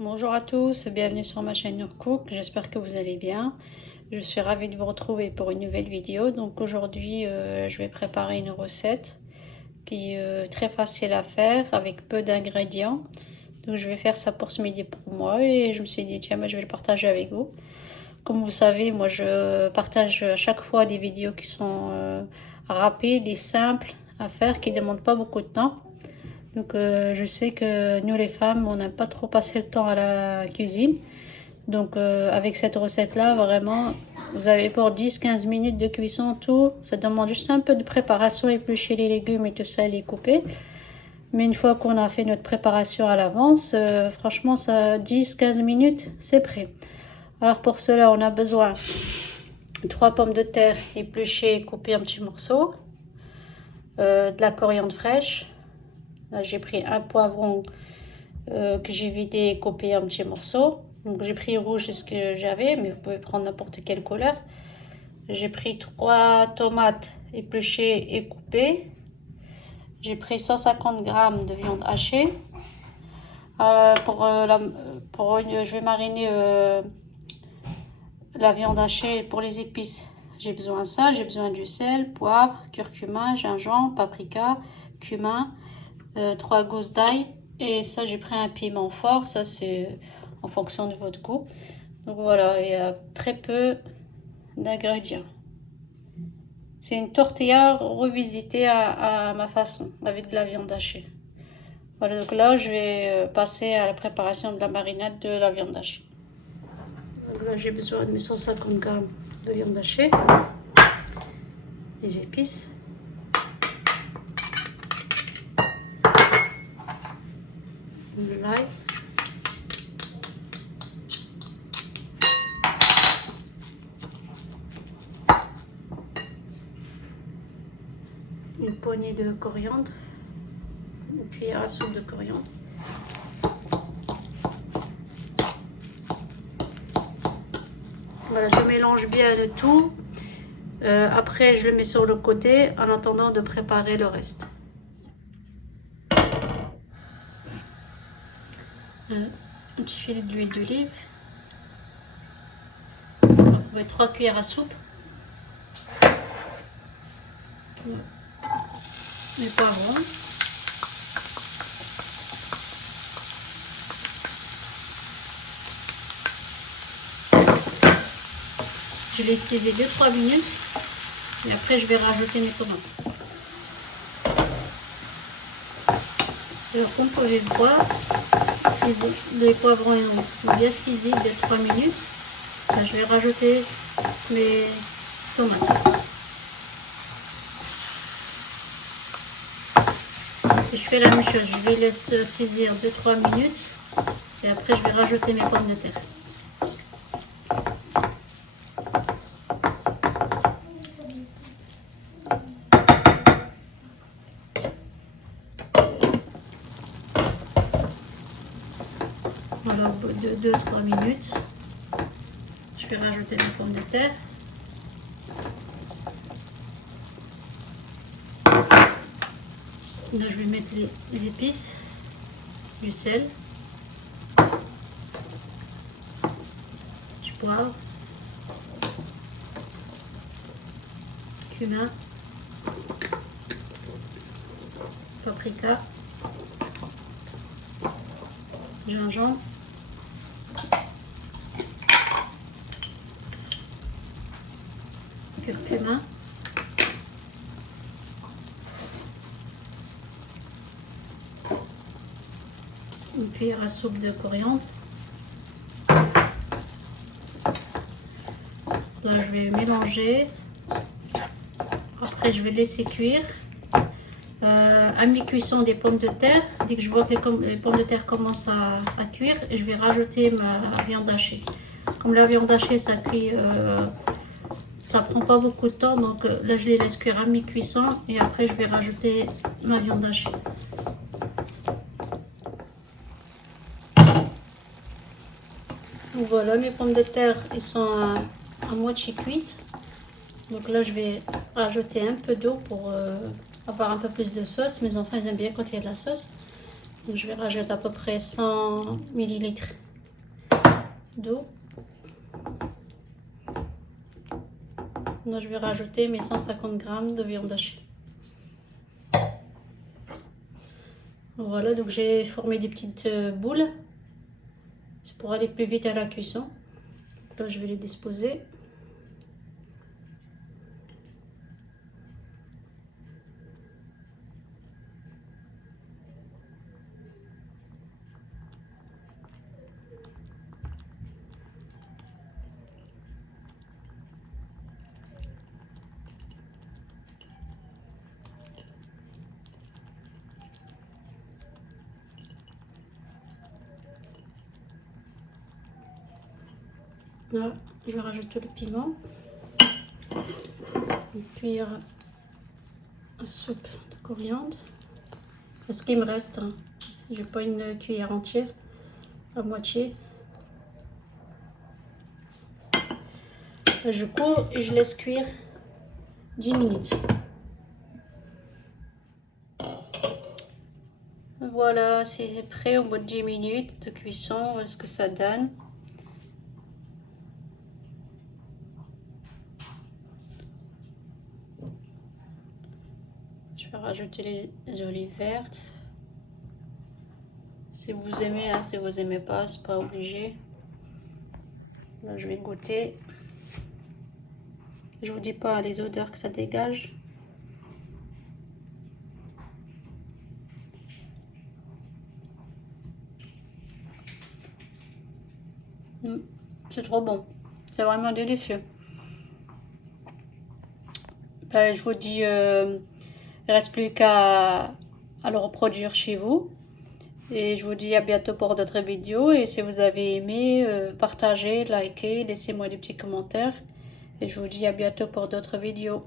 Bonjour à tous, bienvenue sur ma chaîne Nourcook, j'espère que vous allez bien. Je suis ravie de vous retrouver pour une nouvelle vidéo. Donc aujourd'hui, je vais préparer une recette qui est très facile à faire avec peu d'ingrédients. Donc je vais faire ça pour ce midi pour moi et je me suis dit tiens, je vais le partager avec vous. Comme vous savez, moi je partage à chaque fois des vidéos qui sont rapides et simples à faire, qui ne demandent pas beaucoup de temps. Donc je sais que nous les femmes, on n'aime pas trop passer le temps à la cuisine. Donc avec cette recette là, vraiment, vous avez pour 10-15 minutes de cuisson tout. Ça demande juste un peu de préparation, éplucher les légumes et tout ça, les couper. Mais une fois qu'on a fait notre préparation à l'avance, franchement, ça 10-15 minutes, c'est prêt. Alors pour cela, on a besoin de 3 pommes de terre épluchées et coupées en petits morceaux, de la coriandre fraîche. Là, j'ai pris un poivron que j'ai vidé et coupé en petits morceaux. Donc j'ai pris rouge, c'est ce que j'avais, mais vous pouvez prendre n'importe quelle couleur. J'ai pris 3 tomates épluchées et coupées. J'ai pris 150 g de viande hachée. Je vais mariner la viande hachée pour les épices. J'ai besoin de ça, j'ai besoin du sel, poivre, curcuma, gingembre, paprika, cumin, 3 gousses d'ail. Et ça, j'ai pris un piment fort, ça c'est en fonction de votre goût. Donc voilà, il y a très peu d'ingrédients. C'est une tortilla revisitée à ma façon, avec de la viande hachée. Voilà, donc là, je vais passer à la préparation de la marinade de la viande hachée. Donc là, j'ai besoin de mes 150 g de viande hachée, les épices, de l'ail, une poignée de coriandre, une cuillère à soupe de coriandre. Voilà, je mélange bien le tout. Après, je le mets sur le côté en attendant de préparer le reste. Un petit filet d'huile d'olive. On va mettre 3 cuillères à soupe. Les poivrons. Je laisse saisir 2-3 minutes et après je vais rajouter mes tomates. Alors comme vous pouvez le voir, les poivrons ont bien saisi de 3 minutes. Là, je vais rajouter mes tomates. Et je fais la même chose, je vais laisser saisir 2-3 minutes et après je vais rajouter mes pommes de terre. Voilà, au bout de 2-3 minutes, je vais rajouter mes pommes de terre. Là, je vais mettre les épices, du sel, du poivre, cumin, paprika, gingembre, curcuma, une cuillère à soupe de coriandre. Là, je vais mélanger. Après, je vais laisser cuire. À mi-cuisson des pommes de terre, dès que je vois que les pommes de terre commencent à cuire, je vais rajouter ma viande hachée. Comme la viande hachée, ça cuit, ça prend pas beaucoup de temps, donc là je les laisse cuire à mi-cuisson et après je vais rajouter ma viande hachée. Donc voilà, mes pommes de terre, ils sont à moitié cuites. Donc là je vais rajouter un peu d'eau pour avoir un peu plus de sauce. Mes enfants ils aiment bien quand il y a de la sauce. Donc je vais rajouter à peu près 100 ml d'eau. Là, je vais rajouter mes 150 g de viande hachée. Voilà, donc j'ai formé des petites boules. C'est pour aller plus vite à la cuisson. Là, je vais les disposer. Là, je rajoute le piment. Une cuillère à soupe de coriandre. Ce qu'il me reste, hein. J'ai pas une cuillère entière, à moitié. Je couvre et je laisse cuire 10 minutes. Voilà, c'est prêt au bout de 10 minutes de cuisson. Voilà ce que ça donne. Je vais rajouter les olives vertes. Si vous aimez, hein, si vous aimez pas, c'est pas obligé. Là, je vais goûter. Je vous dis pas les odeurs que ça dégage. C'est trop bon. C'est vraiment délicieux. Ben, je vous dis, il ne reste plus qu'à le reproduire chez vous. Et je vous dis à bientôt pour d'autres vidéos. Et si vous avez aimé, partagez, likez, laissez-moi des petits commentaires. Et je vous dis à bientôt pour d'autres vidéos.